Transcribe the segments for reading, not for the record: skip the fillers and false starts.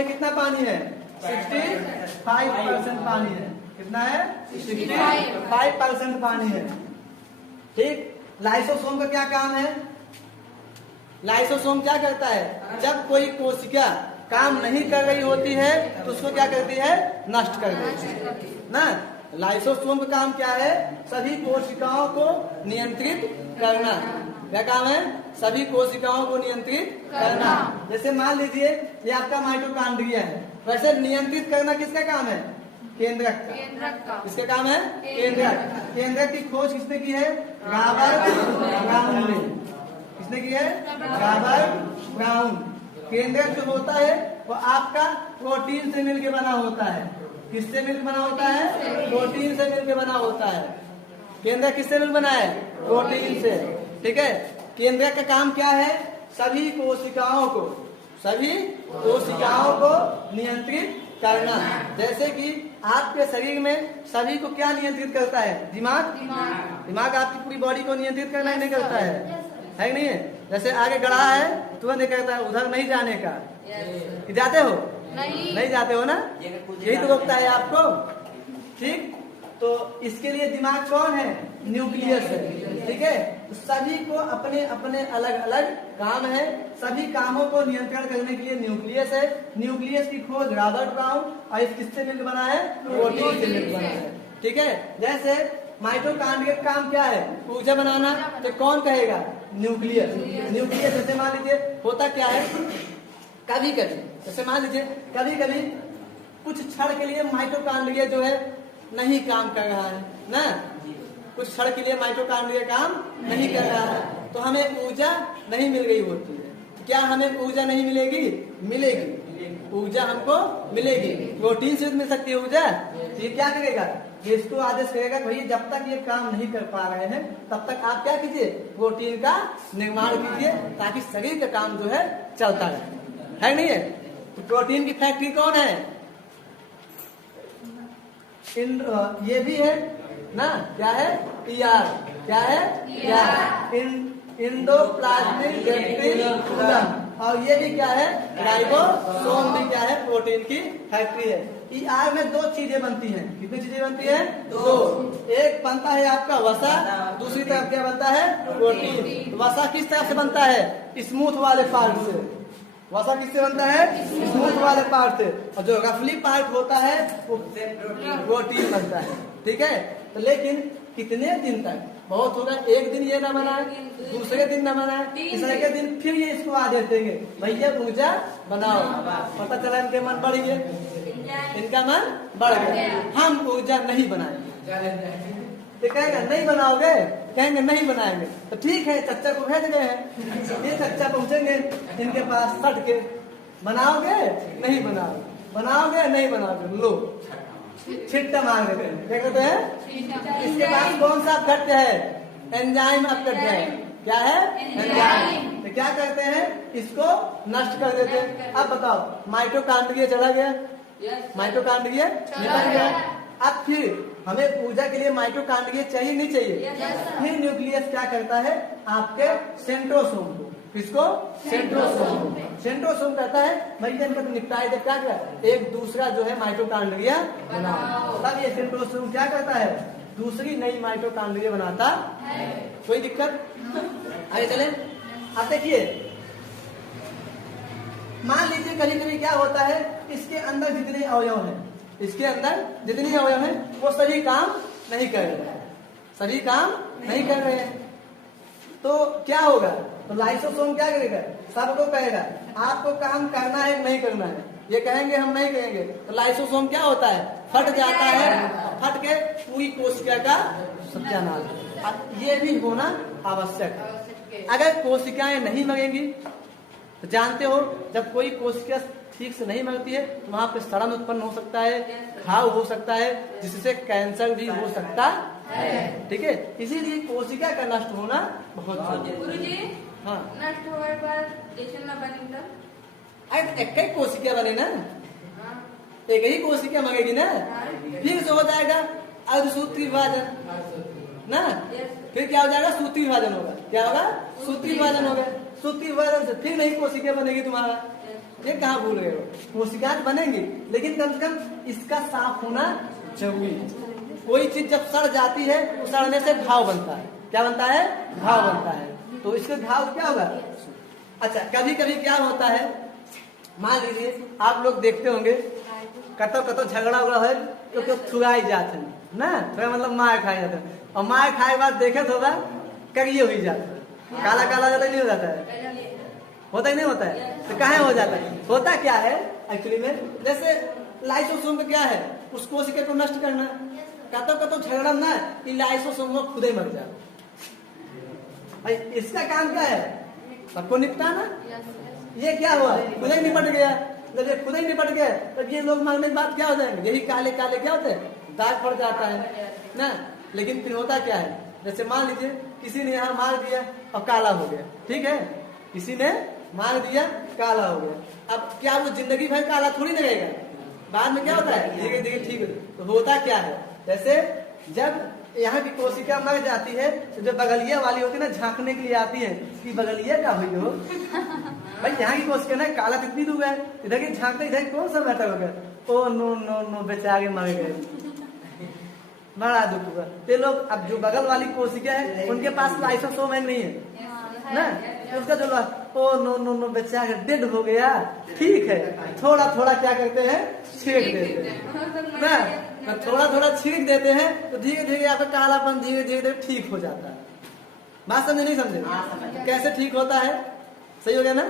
में कितना पानी है? 65% पानी है। कितना है? 65% पानी है। ठीक। लाइसोसोम का क्या काम है? लाइसोसोम क्या करता है? जब कोई कोशिका काम नहीं कर रही होती है तो उसको क्या करती है? नष्ट कर देती है ना। लाइसोसोम का काम क्या है? सभी कोशिकाओं को नियंत्रित करना। क्या काम है? सभी कोशिकाओं को नियंत्रित करना। जैसे मान लीजिए ये आपका माइटोकॉन्ड्रिया है, वैसे नियंत्रित करना किसका काम है? केंद्रक का। किसका काम है? केंद्रक। केंद्रक की खोज किसने की है? रॉबर्ट ब्राउन ने। किसने की है? Robert brown. केंद्रक जो होता है वो आपका प्रोटीन से मिलकर बना होता है। किससे मिलकर बना होता है? प्रोटीन से मिलकर बना होता है। केंद्रक किससे मिलकर बना है? प्रोटीन से। ठीक है। केंद्रक का काम क्या है? सभी कोशिकाओं को नियंत्रित करना। जैसे कि आपके शरीर में सभी को क्या नियंत्रित करता है? दिमाग। दिमाग आपकी पूरी बॉडी को नियंत्रित करना ही नहीं करता है कि नहीं है? जैसे आगे गड़ा है तुरंत कहता है उधर नहीं जाने का। जाते हो? नहीं जाते हो ना। यही तो रोकता है आपको। ठीक। तो इसके लिए दिमाग कौन है? न्यूक्लियस है। ठीक है। तो सभी को अपने अपने अलग अलग काम है। सभी कामों को नियंत्रण करने के लिए न्यूक्लियस है। न्यूक्लियस की खोज रॉबर्ट ब्राउन और इस किससे मिलकर बना है? प्रोटीन से मिलकर बना है। ठीक है। जैसे माइटोकॉन्ड्रिया का काम क्या है? ऊर्जा बनाना। तो कौन कहेगा? न्यूक्लियस। न्यूक्लियस जैसे मान लीजिए होता क्या है, कभी कभी जैसे मान लीजिए कभी कभी कुछ क्षण के लिए माइटोकॉन्ड्रिया जो है नहीं काम कर रहा है ना। कुछ क्षण के लिए माइटोकॉन्ड्रिया काम नहीं कर रहा है तो हमें ऊर्जा नहीं मिल रही होती है। क्या हमें ऊर्जा नहीं मिलेगी? मिलेगी। ऊर्जा हमको मिलेगी। प्रोटीन से मिल सकती है ऊर्जा। ये क्या करेगा? ये इसको आदेश करेगा भाई जब तक ये काम नहीं कर पा रहे हैं तब तक आप क्या कीजिए? प्रोटीन का निर्माण कीजिए ताकि शरीर का काम जो है चलता है नहीं है? तो प्रोटीन की फैक्ट्री कौन है? ये भी है ना। क्या है? ईआर। क्या है? Endoplasmic reticulum. और ये भी क्या है? राइबोसोम भी क्या है? प्रोटीन की फैक्ट्री है। ईआर में दो चीजें बनती हैं। कितनी चीजें बनती हैं? दो। एक बनता है आपका वसा, दूसरी तरफ क्या बनता है? प्रोटीन। वसा किस तरह से बनता है? स्मूथ वाले पार्ट से। वसा किससे बनता है? स्मूथ वाले पार्ट से। और जो रफली पार्ट होता है वो प्रोटीन बनता है। ठीक है। तो लेकिन कितने दिन तक? बहुत होगा, एक दिन ये न बनाए, दूसरे दिन न बनाए, तीसरे दिन फिर ये इसको आदेश देंगे भैया ऊर्जा बनाओ। पता चला इनके मन बढ़ गए, इनका मन बढ़ गया। हम ऊर्जा नहीं बनाएंगे। तो कहेंगे नहीं बनाओगे? कहेंगे नहीं बनाएंगे। तो ठीक है, चच्चा को भेज गए हैं। ये चच्चा पहुंचेंगे इनके पास सट के, बनाओगे? नहीं बनाओगे। बनाओगे? नहीं बनाओगे। लो छिट्टा मार देते हैं। क्या कहते हैं? इसके पास कौन सा घट्ट है? एंजाइम अपघट्ट है। क्या है? एंजाइम। तो क्या करते हैं? इसको नष्ट कर देते हैं। अब बताओ, माइटोकॉन्ड्रिया चला गया, माइटोकॉन्ड्रिया निकल गया। अब फिर हमें ऊर्जा के लिए माइटोकॉन्ड्रिया चाहिए नहीं चाहिए? फिर न्यूक्लियस क्या करता है? आपके सेंट्रोसोम को। किसको? सेंट्रोसोम। सेंट्रोसोम कहता है भैया इनका तो निपटाए दे। क्या कर? एक दूसरा जो है माइटोकॉन्ड्रिया बनाओ। तब ये सेंट्रोसोम क्या करता है? दूसरी नई माइटोकॉन्ड्रिया बनाता है। कोई दिक्कत? आगे चले। अब देखिए, मान लीजिए कभी कभी क्या होता है, इसके अंदर जितने अवयव हैं, इसके अंदर जितने अवयव हैं वो सभी काम नहीं कर रहे हैं। सभी काम नहीं कर रहे हैं तो क्या होगा? तो लाइसोसोम क्या करेगा? सबको कहेगा आपको काम करना है नहीं करना है। ये कहेंगे हम नहीं करेंगे तो लाइसोसोम क्या होता है? फट जाता है। फट के पूरी कोशिका का सत्यानाश। अब ये भी होना आवश्यक है। अगर कोशिकाएं नहीं मरेंगी तो जानते हो जब कोई कोशिका ठीक से नहीं मरती है तो वहां पे सड़न उत्पन्न हो सकता है, घाव हो सकता है, जिससे कैंसर भी हो सकता है। ठीक है। इसीलिए कोशिका का नष्ट होना बहुत जरूरी है। हाँ, नष्ट होने पर लेशन ना बनेगा। अरे एक ही कोशिका बने ना, एक ही कोशिका मरेगी ना, फिर से हो जाएगा अर्धसूत्री विभाजन ना। फिर क्या हो जाएगा? सूत्री विभाजन होगा। क्या होगा? सूत्री विभाजन हो गया। सूत्री विभाजन से फिर नई कोशिका बनेगी तुम्हारा। ये कहाँ भूल गए हो? कोशिकाएं बनेंगी, लेकिन कम से कम इसका साफ होना जरूरी है। कोई चीज जब सड़ जाती है तो सड़ने से घाव बनता है। क्या बनता है? घाव बनता है। तो इसके घाव क्या होगा? अच्छा, कभी कभी क्या होता है, मान लीजिए आप लोग देखते होंगे कतो कतो झगड़ा उगड़ा है तो क्यों छुड़ाई जाते हैं ना, थोड़ा मतलब मार खाए जाते हैं, और मार खाए बाद देखे तो होगा करिए हुई जाता है, काला काला जाता नहीं हो जाता है, होता ही नहीं होता है, तो कहाँ हो जाता है? होता क्या है एक्चुअली में, जैसे लाइसोसोम का क्या है, उस कोशिका को नष्ट करना। कतो कतो झगड़ा ना कि लाइसोसोम को खुद ही मर जाए। इसका काम क्या है? सबको निपटाना। ये क्या हुआ? खुद ही निपट गया। जब ये खुद ही निपट गया तब ये लोग मारने के बाद क्या हो जाएंगे? यही काले काले क्या होते हैं? दाग पड़ जाता है ना। लेकिन फिर होता क्या है, जैसे मान लीजिए किसी ने यहाँ मार दिया और काला हो गया, ठीक है, किसी ने मार दिया काला हो गया। अब क्या वो जिंदगी भर काला थोड़ी ना रहेगा, बाद में क्या होता है? धीरे धीरे ठीक हो। तो होता क्या है, जैसे जब यहाँ की कोशिका मर जाती है तो जो बगलिया वाली होती है ना, झांकने के लिए आती है कि बगलिया क्या हुई हो भाई, यहाँ की कोशिका ना काला कितनी दूर है, इधर की झांकते इधर कौन सा मैटर हो गया? ओ नो नो नो, बेचारे मर गए, बड़ा दुख हुआ। ये लोग अब जो बगल वाली कोशिका है उनके पास लाइसोसोम नहीं है ना, उसका जो ओ नो नो नो, बेचारा डेड हो गया, ठीक है, थोड़ा थोड़ा क्या करते हैं? छींक देते हैं ना, थोड़ा थोड़ा छींक देते हैं तो धीरे धीरे आपका कालापन धीरे धीरे ठीक हो जाता है। बात समझे नहीं समझे? कैसे ठीक होता है? सही हो गया ना?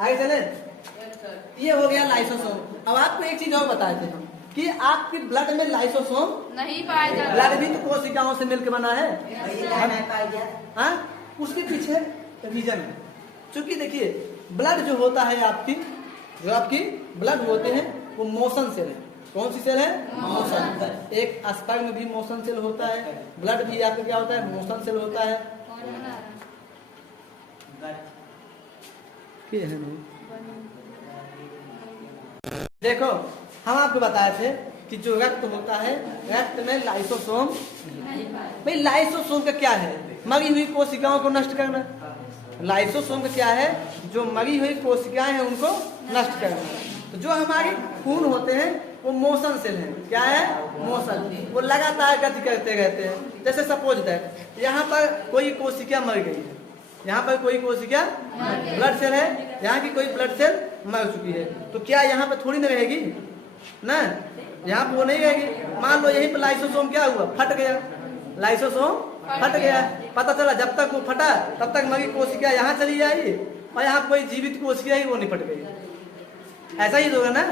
आगे चले। ये हो गया लाइसोसोम। अब आपको एक चीज और बताए थे हम कि आपकी ब्लड में लाइसोसोम नहीं पाया जाता। ब्लड भी तो कोशिकाओं से मिलकर बना है। हाँ, उसके पीछे रीजन है। चूंकि देखिए ब्लड जो होता है आपकी, जो आपकी ब्लड होते हैं वो मोशन सेल है। कौन सी सेल है? मोशन। एक स्पर्म में भी मोशन सेल होता है, ब्लड भी आपका क्या होता है? मोशन सेल होता है। देखो हम आपको बताए थे कि जो रक्त होता है, रक्त में लाइसोसोम, भाई लाइसोसोम का क्या है? मरी हुई कोशिकाओं को नष्ट करना। लाइसोसोम का क्या है? जो मरी हुई कोशिकाएं हैं उनको नष्ट करना। तो जो हमारे खून होते हैं वो मोशन सेल है। क्या है? मोशन। वो लगातार गति करते रहते हैं। जैसे सपोज दैट यहाँ पर कोई कोशिका मर गई है, यहाँ पर कोई कोशिका ब्लड सेल है, यहाँ की कोई ब्लड सेल मर चुकी है, तो क्या यहाँ पे थोड़ी ना रहेगी ना, यहाँ पे वो नहीं रहेगी। मान लो यहीं पे लाइसोसोम क्या हुआ? फट गया, लाइसोसोम फट गया। पता चला जब तक वो फटा तब तक मरी कोशिका यहाँ चली जाएगी और यहाँ कोई जीवित कोशिका ही वो निपट गई। ऐसा ही होगा ना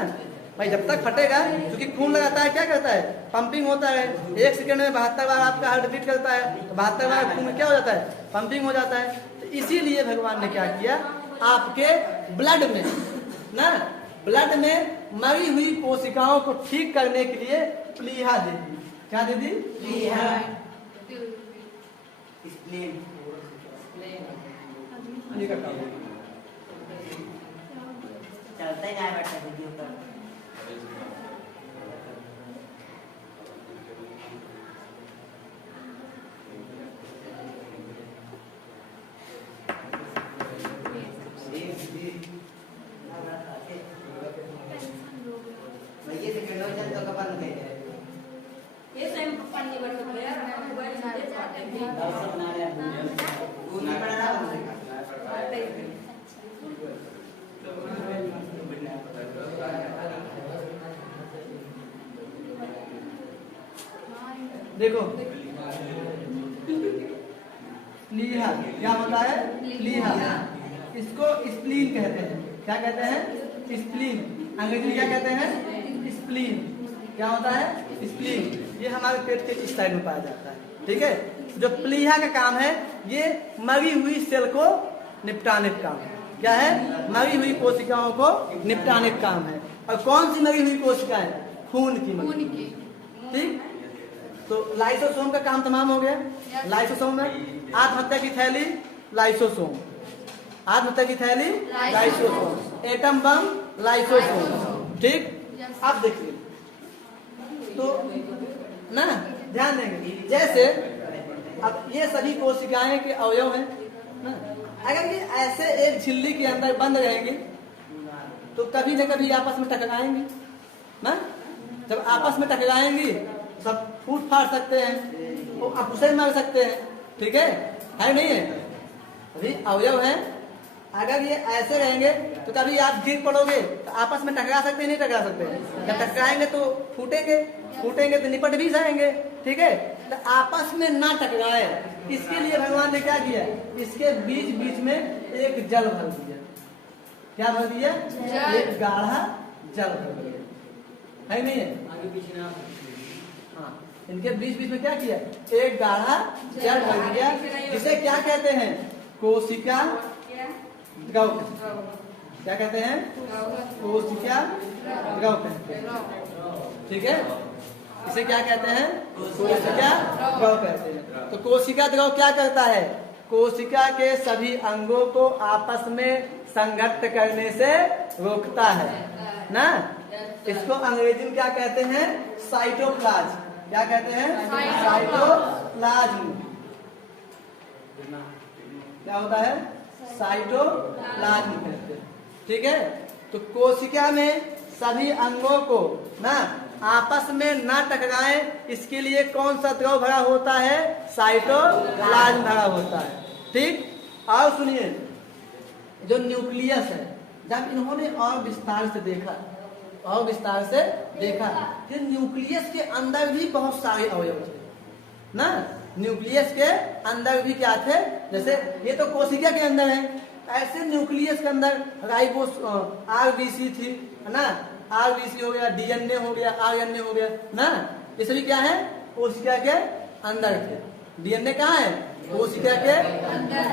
भाई, जब तक फटेगा, क्योंकि खून लगाता है, क्या करता है? पंपिंग होता है। 1 सेकंड में 72 बार आपका हार्ट बीट करता है, तो 72 बार खून में क्या हो जाता है? पंपिंग हो जाता है। तो इसीलिए भगवान ने क्या किया, आपके ब्लड में ना, ब्लड में मरी हुई कोशिकाओं को ठीक करने के लिए प्लीहा दे दी। क्या दे दी? प्लीहा। चलते जाए बैठे वीडियो पर। भैया से कहो जन तो कपन के ये सेम पानी बढ़ गया मोबाइल से चाहते हैं। दर्शक ना रे वो नहीं पड़ा ना देखो प्लीहा क्या होता है? प्लीहा। इसको स्प्लीन कहते हैं। क्या कहते हैं? स्प्लीन। अंग्रेजी में क्या कहते हैं? स्प्लीन। क्या होता है? स्प्लीन। ये हमारे पेट के इस साइड में पाया जाता है, ठीक है। जो प्लीहा का काम है, ये मरी हुई सेल को निपटाने का काम है। क्या है? मरी हुई कोशिकाओं को निपटाने का काम है। और कौन सी मरी हुई कोशिकाएं? खून की मरी हुई। ठीक। तो लाइसोसोम का काम तमाम हो गया। लाइसोसोम में आत्महत्या की थैली लाइसोसोम, आत्महत्या की थैली लाइसोसोम, एटम बम लाइसोसोम। ठीक। अब देखिए तो ना ध्यान देंगे, जैसे अब ये सभी कोशिकाएं के अवयव हैं ना, अगर ये ऐसे एक झिल्ली के अंदर बंद रहेंगी तो कभी न कभी आपस में टकराएंगी ना। जब आपस में टकराएंगी सब फूट फाड़ सकते हैं, तो आप उसे मार सकते हैं, ठीक है नहीं है। अभी अवयव है, अगर ये ऐसे रहेंगे तो कभी आप गिर पड़ोगे तो आपस में टकरा सकते हैं नहीं टकरा सकते। जब टकराएंगे तो फूटेंगे तो निपट भी जाएंगे, ठीक है। तो आपस में ना टकराए इसके लिए भगवान ने क्या किया, इसके बीच बीच में एक जल भर दिया। क्या भर दिया? एक गाढ़ा जल भर दिया, है नहीं है। आगे पीछे ना हाँ, इनके बीच बीच में क्या किया, एक गाढ़ा जल भर दिया, जिसे क्या कहते हैं, कोशिका द्रव। क्या कहते हैं? कोशिका द्रव कहते हैं, ठीक है। इसे क्या कहते हैं? कोशिका द्रव कहते हैं। तो कोशिका द्रव क्या करता है, कोशिका के सभी अंगों को आपस में संघट्ट करने से रोकता है ना। इसको अंग्रेजी में क्या कहते हैं, साइटोप्लाज्म। क्या कहते हैं? साइटोप्लाज्म। क्या होता है? साइटोप्लाज्म कहते हैं, ठीक है। तो कोशिका में सभी अंगों को ना आपस में ना टकराए इसके लिए कौन सा द्रव भरा होता है, साइटोप्लाज्म भरा होता है, ठीक। और सुनिए, जो न्यूक्लियस है, जब इन्होंने और विस्तार से देखा कि न्यूक्लियस के अंदर भी बहुत सारे अवयव थे ना। न्यूक्लियस के अंदर भी क्या थे, जैसे ये तो कोशिका के अंदर है, ऐसे न्यूक्लियस के अंदर राइबोस आरबीसी थी ना, आरबीसी हो गया, डीएनए हो गया, आरएनए हो गया ना। ये सभी क्या है, कोशिका के अंदर थे। डीएनए कहाँ है, कोशिका के अंदर।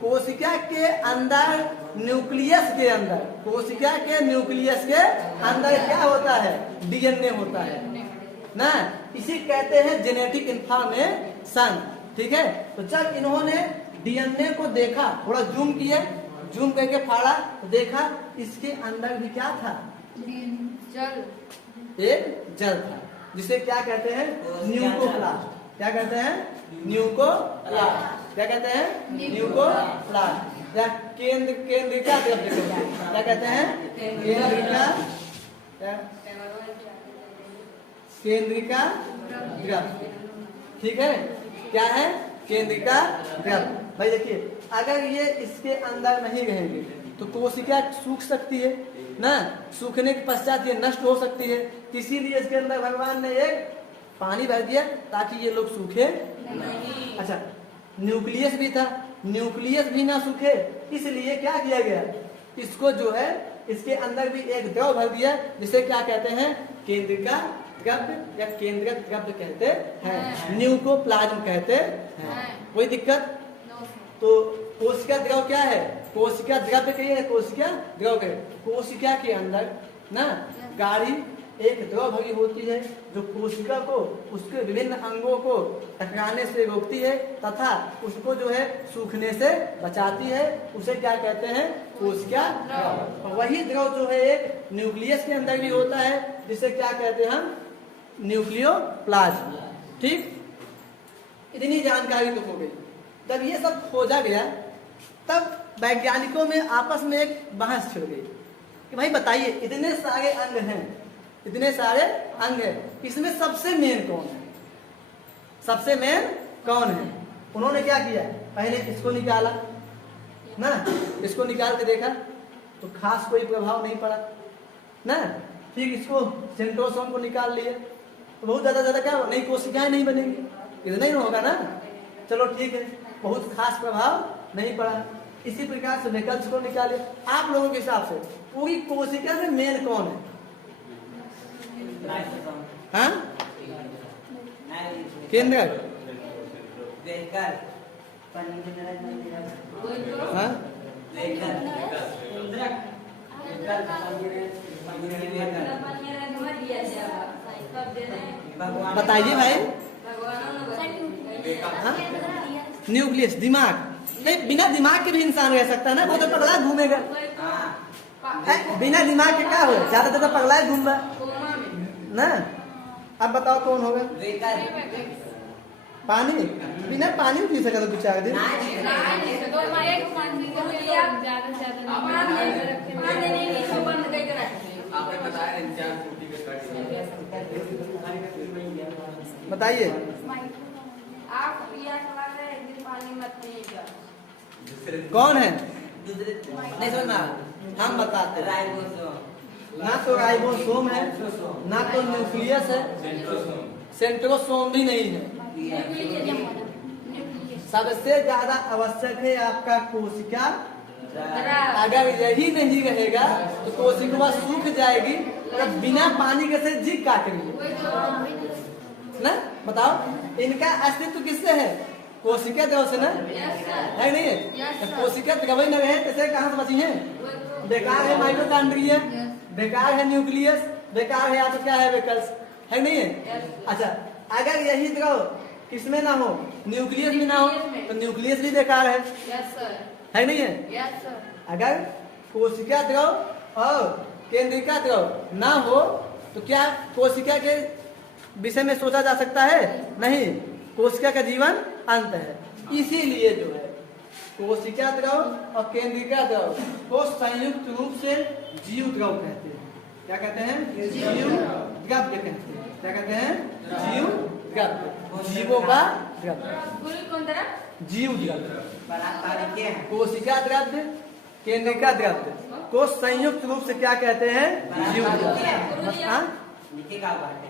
कोशिका के अंदर न्यूक्लियस के अंदर, कोशिका के न्यूक्लियस के अंदर क्या होता है, डीएनए होता है ना। इसी कहते हैं जेनेटिक इंफॉर्मेशन, ठीक है। तो जब इन्होंने डीएनए को देखा, थोड़ा जूम किए, जूम करके फाड़ा तो देखा इसके अंदर भी क्या था, जल, एक जल था, जिसे क्या कहते हैं, न्यूक्लियोप्लास्ट। क्या कहते हैं, न्यूक्लियोप्लास्ट। क्या कहते हैं, न्यूक्लियोप्लास्ट। या केंद्रिका द्रव्य। क्या कहते हैं, केंद्रिका द्रव्य, ठीक है। क्या है, केंद्रिका द्रव्य। भाई देखिए, अगर ये इसके अंदर नहीं रहेंगे तो कोशिका सूख सकती है ना, सूखने के पश्चात ये नष्ट हो सकती है। इसीलिए इसके अंदर भगवान ने एक पानी भर दिया ताकि ये लोग सूखे नहीं। अच्छा, न्यूक्लियस भी था, न्यूक्लियस भी ना सूखे, इसलिए क्या किया गया, इसको जो है इसके अंदर भी एक द्रव भर दिया, जिसे क्या कहते हैं, केंद्रिका द्रव्य या केंद्रक द्रव्य कहते हैं, न्यूक्लियोप्लाज्म कहते हैं। कोई दिक्कत? तो कोशिका द्रव क्या है, कोशिका द्रव्य कहिए, कोशिका द्रव कहिए। कोशिका के अंदर ना गाढ़ी एक द्रव भरी होती है जो कोशिका को उसके विभिन्न अंगों को टकराने से रोकती है तथा उसको जो है सूखने से बचाती है। उसे क्या कहते हैं, कोशिका द्रव। वही द्रव जो है एक न्यूक्लियस के अंदर भी होता है, जिसे क्या कहते हैं हम, न्यूक्लियोप्लाज्म, ठीक। इतनी जानकारी तो हो गई। जब ये सब खोजा गया तब वैज्ञानिकों में आपस में एक बहस छिड़ गई कि भाई बताइए, इतने सारे अंग हैं, इतने सारे अंग हैं, इसमें सबसे मेन कौन है, सबसे मेन कौन है। उन्होंने क्या किया, पहले इसको निकाला ना, इसको निकाल के देखा तो खास कोई प्रभाव नहीं पड़ा ना। फिर इसको सेंट्रोसोम को निकाल लिए तो बहुत ज्यादा क्या, नई कोशिकाएं नहीं बनेंगी, इतना ही होगा ना। चलो ठीक है, बहुत खास प्रभाव नहीं पड़ा। इसी प्रकार से वेकल्स को निकाले। आप लोगों के हिसाब से पूरी कोशिका में मेन कौन है, हाँ? केंद्रक, हाँ? बताइए भाई। हाँ? न्यूक्लियस, दिमाग नहीं, बिना दिमाग के भी इंसान रह सकता है ना, वो तो पगला घूमेगा। बिना दिमाग के क्या हो, ज्यादा पगला घूम रहा ना। अब बताओ कौन होगा, पानी बिना पानी में पी सकते 2-4 दिन। मान नहीं तो बंद करके रखते हैं। आपने बताया इन 4 फुटी के कट बताइए। आप पियास लगा एक दिन पानी मत पीजिएगा। कौन है? दूसरे नहीं सुनना हम बताते हैं। राइबोसोम ना तो राइबोसोम है, ना तो न्यूक्लियस है, सेंट्रोसोम भी नहीं है। सबसे ज्यादा आवश्यक है आपका कोशिका। अगर यही नहीं रहेगा तो कोशिका सूख जाएगी और बिना पानी के से जी काटेंगे ना। बताओ इनका अस्तित्व किससे है? कोशिका द्रव से ना, है नहीं है? कोशिका द्रव ही न रहे कैसे कहाँ से बची है? बेकार है माइटोकॉन्ड्रिया, बेकार है न्यूक्लियस, बेकार है आपका क्या है वेकल्स, है नहीं है? अच्छा अगर यही द्रव किसमें ना हो, न्यूक्लियस में ना हो तो न्यूक्लियस भी बेकार है नहीं है? अगर कोशिका द्रव और केंद्रिका द्रव ना हो तो क्या कोशिका के विषय में सोचा जा सकता है? नहीं, कोशिका का जीवन अंत है। इसीलिए जो है कोशिका द्रव और केंद्रिका द्रव को संयुक्त रूप से जीव द्रव कहते हैं। क्या कहते हैं? जीव द्रव्य कहते हैं। क्या कहते हैं? जीव द्रव्य, जीवों का द्रव्य, कौन तरह? जीव द्रव्य। पारस्परिक है कोशिका द्रव्य, केंद्रिका द्रव्य को संयुक्त रूप से क्या कहते हैं? जीव द्रव्य। हाँ? लिखेगा बात है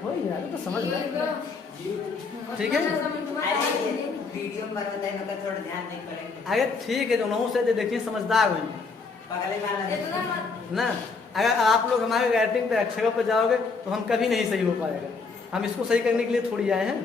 हो यार तो समझ रहे ठीक है। अरे वीडियो में बताए ना थोड़ा ध्यान नहीं करेंगे अरे ठीक है, दोनों से देखिए समझदार हैं पगले वाला इतना मत ना। अगर आप लोग हमारे राइटिंग पे अक्षरों पर जाओगे तो हम कभी नहीं सही हो पाएगा। हम इसको सही करने के लिए थोड़ी आए हैं।